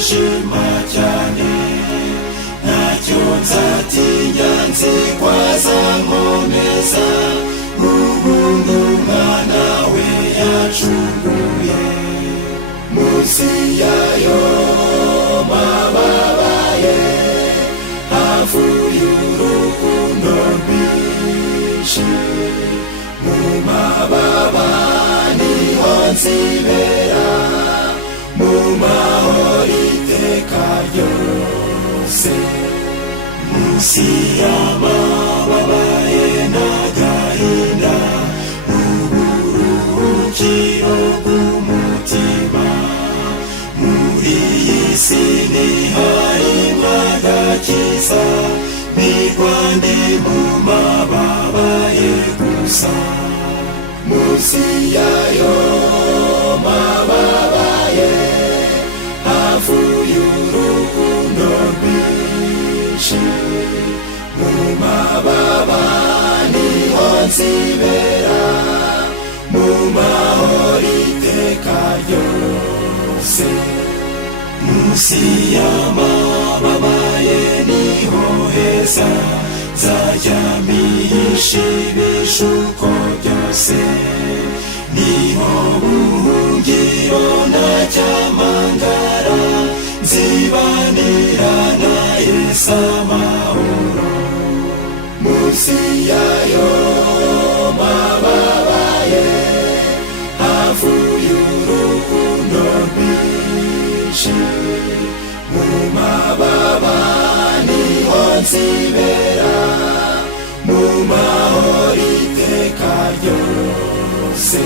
nzishima cyane, ntacyo nzatinya nzikwazakomeza, ubuntu umwana we yacunguye. Munsi yayo mababa ye havuye urukundo rwinshi, mu mababa niho nzibera, mu mahoro iteka ryose. Munsi y'amababa ye n'agahinda, uburuhukiro bw'umutima, muri iyi si ntiharimo agakiza, nigwa ndi mu mababa ye gusa. Munsi yayo mababa ye havuye urukundo rwinshi, mu mababa niho nzibera, mu mahoro iteka ryose. Munsi y'amababa ye niho heza, nzajya mpihisha ibishuko byose, niho buhungiro ntacyamangara, nzibanira na Yesu amahoro. Munsi yayo mababa ye havuye urukundo rwinshi, mu mababa niho nzibera, mu mahoro iteka ryose.